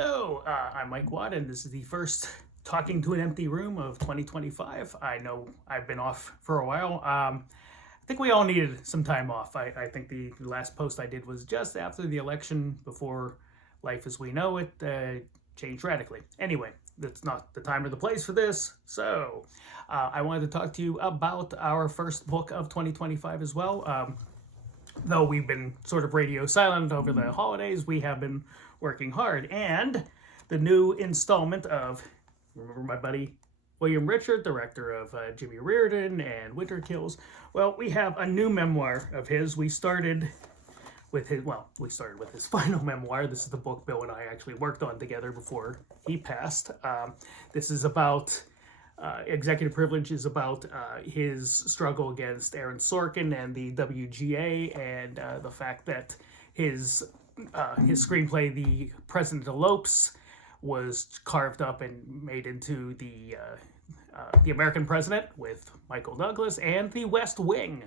Hello, I'm Mike Watt, and this is the first Talking to an Empty Room of 2025. I know I've been off for a while. I think we all needed some time off. I think the last post I did was just after the election, before life as we know it changed radically. Anyway, that's not the time or the place for this, so I wanted to talk to you about our first book of 2025 as well. Though we've been sort of radio silent over the holidays, we have been working hard. And the new installment of, remember my buddy William Richert, director of Jimmy Reardon and Winter Kills? Well, we have a new memoir of his. We started with his final memoir. This is the book Bill and I actually worked on together before he passed. This is about Executive Privilege is about his struggle against Aaron Sorkin and the WGA, and the fact that his screenplay, The President Elopes, was carved up and made into the American President with Michael Douglas, and The West Wing.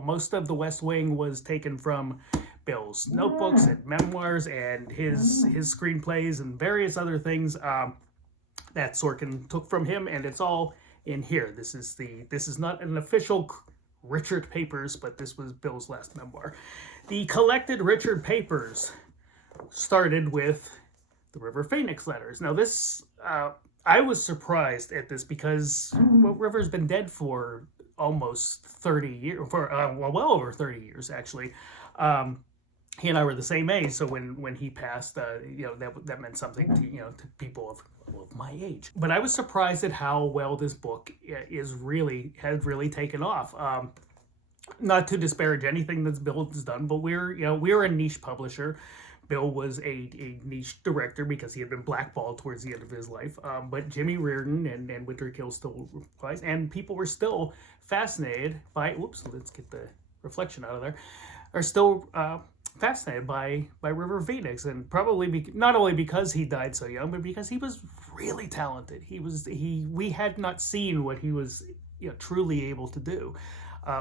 Most of The West Wing was taken from Bill's notebooks and memoirs and his screenplays and various other things that Sorkin took from him, and it's all in here. This is not an official Richert Papers, but this was Bill's last memoir. The Collected Richert Papers started with the River Phoenix letters. Now this, I was surprised at this because River's been dead for almost 30 years, well over 30 years actually. He and I were the same age, so when he passed, that meant something to people of my age. But I was surprised at how well this book has really taken off. Not to disparage anything that Bill has done, but we're a niche publisher. Bill was a niche director because he had been blackballed towards the end of his life. But Jimmy Reardon and Winter Kills still applies, and people were still fascinated by. Whoops, let's get the reflection out of there. Are still fascinated by River Phoenix, and probably not only because he died so young, but because he was really talented. We had not seen what he was truly able to do.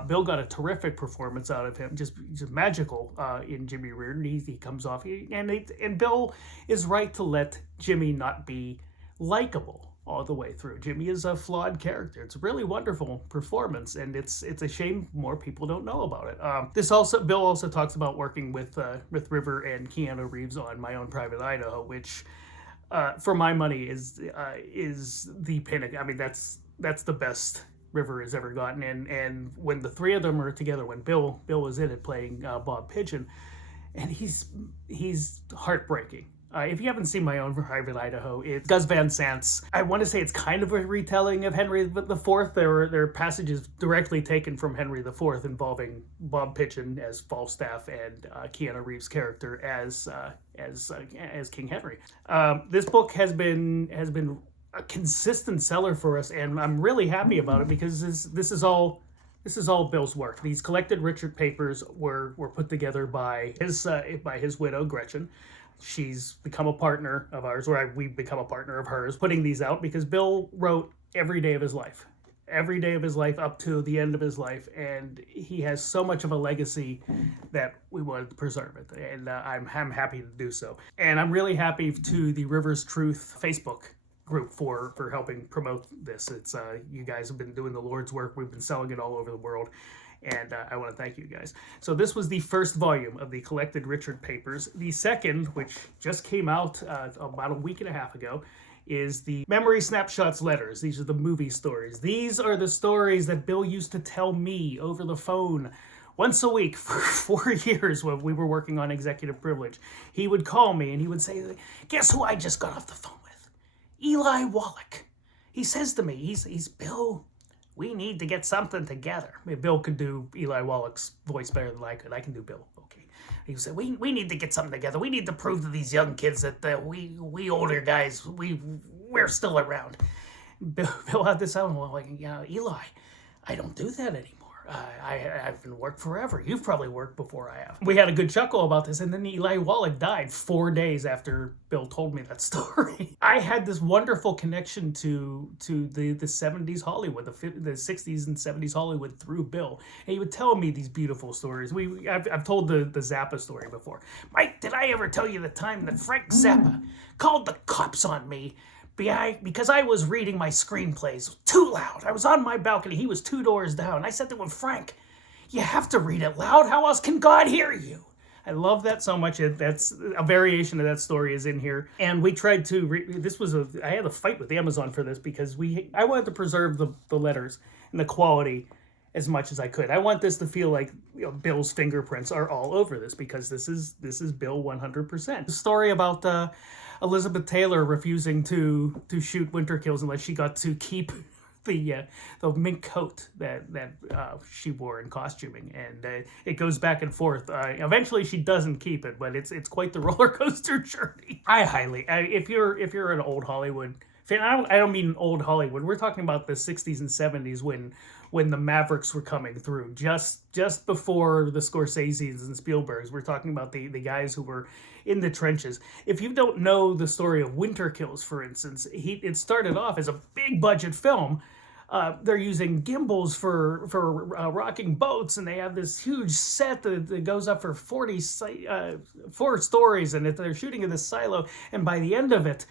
Bill got a terrific performance out of him, just magical in Jimmy Reardon. He comes off, and Bill is right to let Jimmy not be likable all the way through. Jimmy is a flawed character. It's a really wonderful performance, and it's a shame more people don't know about it. Bill also talks about working with River and Keanu Reeves on My Own Private Idaho, which for my money is the pinnacle. I mean, that's the best River has ever gotten, and when the three of them are together, when Bill was in it playing Bob Pigeon, and he's heartbreaking. If you haven't seen My Own Private Idaho, it's Gus Van Sant's. I want to say it's kind of a retelling of Henry IV. There are passages directly taken from Henry IV involving Bob Pigeon as Falstaff and Keanu Reeves' character as King Henry. This book has been a consistent seller for us, and I'm really happy about it because this is all Bill's work. These Collected Richert Papers were put together by his widow Gretchen. She's become a partner of ours, or we've become a partner of hers, putting these out because Bill wrote every day of his life up to the end of his life, and he has so much of a legacy that we wanted to preserve it, and I'm happy to do so. And I'm really happy to the Rivers Truth Facebook group for helping promote this. It's you guys have been doing the Lord's work. We've been selling it all over the world, and I want to thank you guys. So this was the first volume of the Collected Richert Papers. The second, which just came out about a week and a half ago, is the Memory Snapshots Letters. These are the movie stories. These are the stories that Bill used to tell me over the phone once a week for 4 years when we were working on Executive Privilege. He would call me and he would say, "Guess who I just got off the phone with? Eli Wallach." He says to me, he's Bill, we need to get something together. I mean, Bill could do Eli Wallach's voice better than I could. I can do Bill. Okay. He said, we need to get something together. We need to prove to these young kids that we older guys, we're still around. Bill had this out, and I'm like, Eli, I don't do that anymore. I've been worked forever. You've probably worked before I have. We had a good chuckle about this, and then Eli Wallach died 4 days after Bill told me that story. I had this wonderful connection to the 70s Hollywood, the 60s and 70s Hollywood through Bill. And he would tell me these beautiful stories. I've told the Zappa story before. Mike, did I ever tell you the time that Frank Zappa called the cops on me because I was reading my screenplays too loud? I was on my balcony. He was 2 doors down. I said to him, Frank, you have to read it loud. How else can God hear you? I love that so much. That's a variation of that story is in here. And we tried to, I had a fight with Amazon for this because I wanted to preserve the letters and the quality as much as I could. I want this to feel like, Bill's fingerprints are all over this, because this is Bill 100%. The story about Elizabeth Taylor refusing to shoot winter kills unless she got to keep the mink coat that she wore in costuming, and it goes back and forth. Eventually, she doesn't keep it, but it's quite the roller coaster journey. If you're an old Hollywood fan, I don't mean old Hollywood. We're talking about the 60s and 70s when the Mavericks were coming through, just before the Scorseses and Spielbergs. We're talking about the guys who were in the trenches. If you don't know the story of Winter Kills, for instance, it started off as a big budget film. They're using gimbals for rocking boats, and they have this huge set that goes up for 4 stories, and they're shooting in this silo. And by the end of it,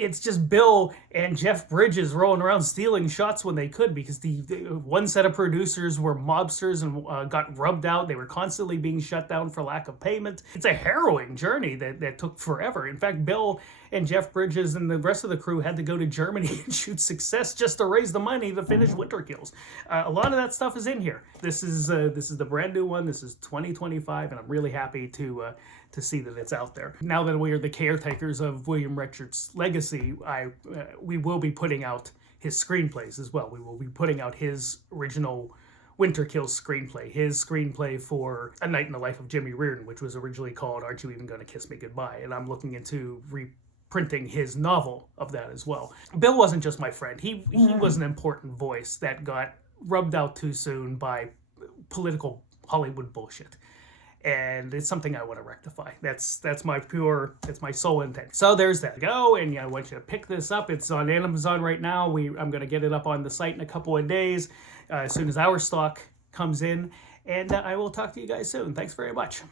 it's just Bill and Jeff Bridges rolling around stealing shots when they could, because the one set of producers were mobsters and got rubbed out. They were constantly being shut down for lack of payment. It's a harrowing journey that took forever. In fact, Bill and Jeff Bridges and the rest of the crew had to go to Germany and shoot Success just to raise the money to finish Winter Kills. A lot of that stuff is in here. This is the brand new one. This is 2025, and I'm really happy to see that it's out there. Now that we are the caretakers of William Richart's legacy, we will be putting out his screenplays as well. We will be putting out his original Winter Kills screenplay, his screenplay for A Night in the Life of Jimmy Reardon, which was originally called Aren't You Even Gonna Kiss Me Goodbye? And I'm looking into reprinting his novel of that as well. Bill wasn't just my friend. He was an important voice that got rubbed out too soon by political Hollywood bullshit. And it's something I want to rectify. That's my sole intent. So there's that. Go, and I want you to pick this up. It's on Amazon right now. I'm going to get it up on the site in a couple of days, as soon as our stock comes in. And I will talk to you guys soon. Thanks very much.